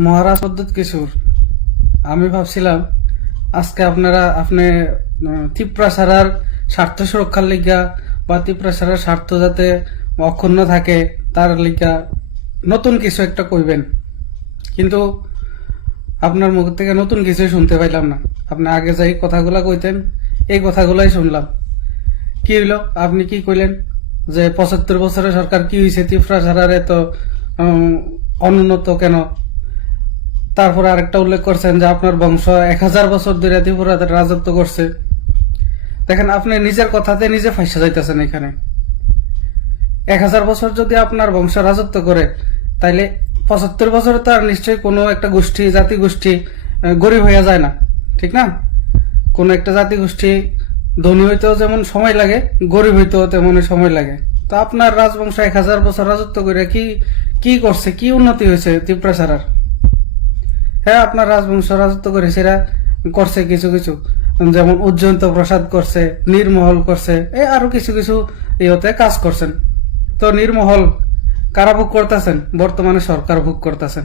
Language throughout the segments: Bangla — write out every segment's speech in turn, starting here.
মহারাজ পদ্ধত কিশোর, আমি ভাবছিলাম আজকে আপনি তিপ্রাসারার স্বার্থ সুরক্ষার লিগা বা তিপ্রাসারার স্বার্থ যাতে অক্ষুণ্ণ থাকে তার লিগা নতুন কিছু একটা কইবেন, কিন্তু আপনার মুখ থেকে নতুন কিছু শুনতে পাইলাম না। আপনি আগে যাই কথাগুলা কইতেন, এই কথাগুলাই শুনলাম। কি হইল? আপনি কি কইলেন যে ৭৫ বছরের সরকার কি হয়েছে, তিপ্রাসারার এত অনুন্নত কেন? তারপরে আরেকটা উল্লেখ করছেন যে আপনার বংশ ১০০০ বছর ধরে ত্রিপুরাতে রাজত্ব করছে। দেখেন, আপনি নিজের কথাতে নিজে ফাঁসা যাইতেছেন। এখানে ১০০০ বছর যদি আপনার বংশ রাজত্ব করে, তাইলে ৭৫ বছরে তো আর নিশ্চয়ই কোনো একটা গোষ্ঠী, জাতি গোষ্ঠী গরিব হয়ে যায় না, ঠিক না? কোন একটা জাতি গোষ্ঠী ধনী হইতেও যেমন সময় লাগে, গরিব হইতেও তেমনই সময় লাগে। তো আপনার রাজবংশ ১০০০ বছর রাজত্ব করে কি করছে, কি উন্নতি হয়েছে তিপ্রাসারার? হ্যাঁ, আপনার রাজবংশ রাজত্ব করে সেরা করছে কিছু কিছু, যেমন উজ্জয়ন্ত প্রসাদ করছে, নীরমহল করছে, আরো কিছু কিছু ইয়েতে কাজ করছেন। তো নীরমহল কারা ভোগ করতেছেন? বর্তমানে সরকার ভোগ করতেছেন।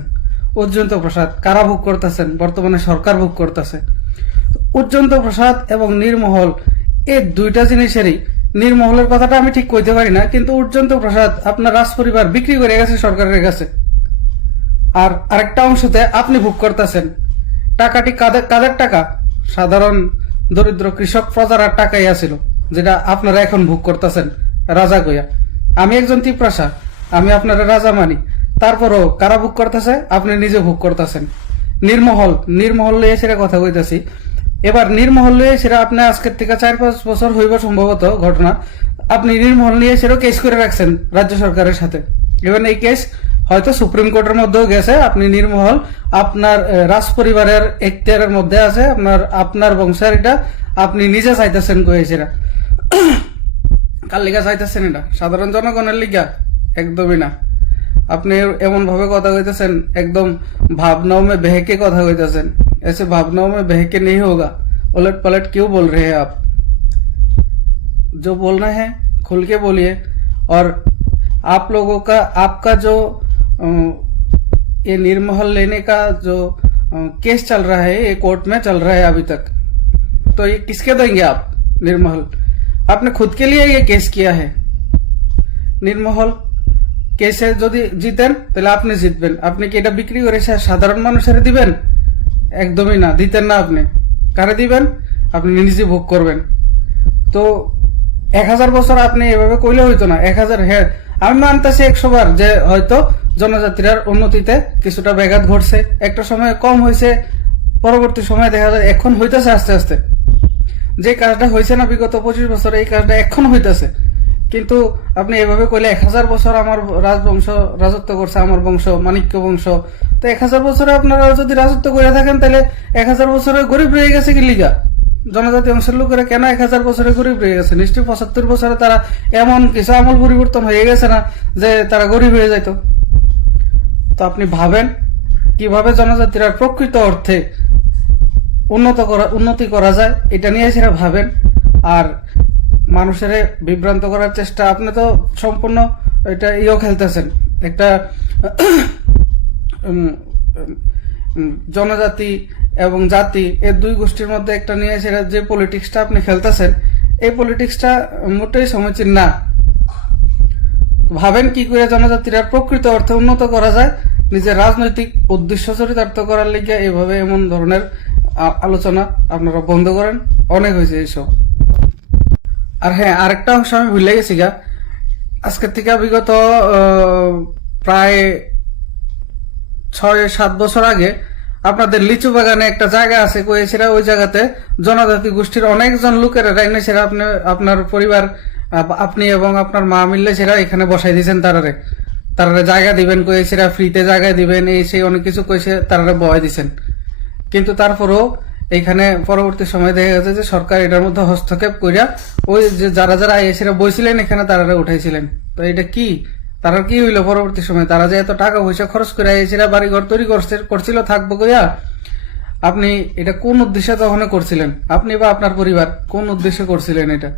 উজ্জয়ন্ত প্রসাদ কারা ভোগ করতেছেন? বর্তমানে সরকার ভোগ করতেছে। উজ্জয়ন্ত প্রসাদ এবং নীরমহল এই দুইটা জিনিসেরই, নীরমহলের কথাটা আমি ঠিক কইতে পারি না, কিন্তু উজ্জয়ন্ত প্রসাদ আপনার রাজ পরিবার বিক্রি করে গেছে সরকারের কাছে। আর আরেকটা অংশতে আপনি ভোগ করতেছেন। টাকাটি কাদের টাকা? সাধারণ দরিদ্র কৃষক প্রজার টাকাই আছিল, যেটা আপনারা এখন ভোগ করতেছেন রাজা কইয়া। আমি একজন তিপ্রাসা, আমি আপনারা রাজা মানি, তারপরও কারা ভোগ করতেছে? আপনি নিজে ভোগ করতেছেন। নির্মহল লইয়ে সেটা কথা কইতাছি। এবার নির্মহল লইয়ে সেটা আপনি আজকের থেকে ৪-৫ বছর হইব সম্ভবত ঘটনা, আপনি নির্মহল নিয়ে সেটাও কেস করে রাখছেন রাজ্য সরকারের সাথে। এবার এই কেস হয়তো সুপ্রিম কোর্টের মধ্যেও গেছে। আপনি নির্মহল আপনার রাজ পরিবারের এখতিয়ারের মধ্যে আছে, আপনার বংশের, এটা আপনি নিজে চাইতেছেন কয়েছেরা। কার লিগা চাইতেছেন? এটা সাধারণ জনগণের লিগা? একদমই না। আপনি এমন ভাবে কথা কইতেছেন, একদম भावनाओं में बह के কথা কইতেছেন। ऐसे भावनाओं में बह के नहीं होगा। उलट पलट क्यों बोल रहे हैं आप? जो बोलना है खुल के बोलिए। और आप लोगों का, आपका जो ये निर्महल लेने का जो केस चल रहा है, ये कोर्ट में चल रहा है अभी तक, तो ये किसके देंगे आप? निर्महल आपने खुद के लिए ये केस किया है। निर्महल কেসে যদি জিতেন তাহলে আপনি জিতবেন। আপনি কি এটা বিক্রি করে সাধারণ মানুষের দিবেন? একদমই না, দিতেন না। আপনি কারে দিবেন? আপনি নিজে ভোগ করবেন। তো ১০০০ বছর আপনি এভাবে কইলে হইতো না। ১০০০, হ্যাঁ আমি মানতেছি ১০০ বার যে হয়তো জনজাতির উন্নতিতে কিছুটা ব্যাঘাত ঘটছে, একটা সময় কম হয়েছে, পরবর্তী সময় দেখা যায় এখন হইতেছে আস্তে আস্তে। যে কাজটা হয়েছে না বিগত ২৫ বছরে, এই কাজটা এখন হইতেছে। কিন্তু আপনি এভাবে কইলে ১০০০ বছর আমার রাজবংশ রাজত্ব করছে, আমার বংশ মাণিক্য বংশ। তো ১০০০ বছরে আপনারা যদি রাজত্ব করে থাকেন, তাহলে ১০০০ বছরে গরিব রয়ে গেছে কি লিগা? জনজাতি অংশের লোকেরা কেন ১০০০ বছরে গরিব রয়ে গেছে? নিশ্চয়ই ৭৫ বছরে তারা এমন কিছু আমল পরিবর্তন হয়ে গেছে না যে তারা গরিব হয়ে যাইত। তো আপনি ভাবেন কিভাবে জনজাতিরা প্রকৃত অর্থে উন্নতি করা যায়, এটা নিয়ে সেটা ভাবেন। আর মানুষের বিভ্রান্ত করার চেষ্টা, আপনি তো সম্পূর্ণ এটা খেলতেছেন একটা জনজাতি এবং জাতি, এই দুই গোষ্ঠীর মধ্যে একটা নিয়ে সেটা যে পলিটিক্সটা আপনি খেলতেছেন, এই পলিটিক্সটা মোটেই সমীচীন না। ভাবেন কি করে জনজাতিরা প্রকৃত অর্থে উন্নত করা যায়, নিজের রাজনৈতিক উদ্দেশ্য চরিতার্থ করার লিগে এইভাবে এমন ধরনের আলোচনা আপনারা বন্ধ করেন। অনেক হয়েছে এইসব। আর হ্যাঁ, আরেকটা অংশ আমি ভুলে গেছি গা। আজকের থেকে বিগত প্রায় ৬-৭ বছর আগে আপনাদের লিচু বাগানে একটা জায়গা আছে কয়েছেরা, ওই জায়গাতে জনজাতি গোষ্ঠীর অনেকজন লোকেরা রাইনে সেরা আপনার পরিবার, আপনি এবং আপনার মা মিললে সেরা এখানে বসাই দিয়েছেন। তারারে জায়গা দিবেন কয়েছেরা, ফ্রিতে জায়গা দিবেন, এই সেই অনেক কিছু কয়েছে তারারে বয় দিছেন। কিন্তু তারপরেও এইখানে পরবর্তী সময় দেখা গেছে যে সরকার এটার মধ্যে হস্তক্ষেপ করিয়া ওই যে যারা এসেরা বইছিলেন এখানে তারা উঠাইছিলেন। তো এটা কি, তারা কি হইলো পরবর্তী সময়? তারা যে এত টাকা পয়সা খরচ করে এসেরা বাড়ি ঘর তৈরি করছিল থাকবো কইয়া, আপনি এটা কোন উদ্দেশ্যে তখন করছিলেন? আপনি বা আপনার পরিবার কোন উদ্দেশ্যে করছিলেন এটা?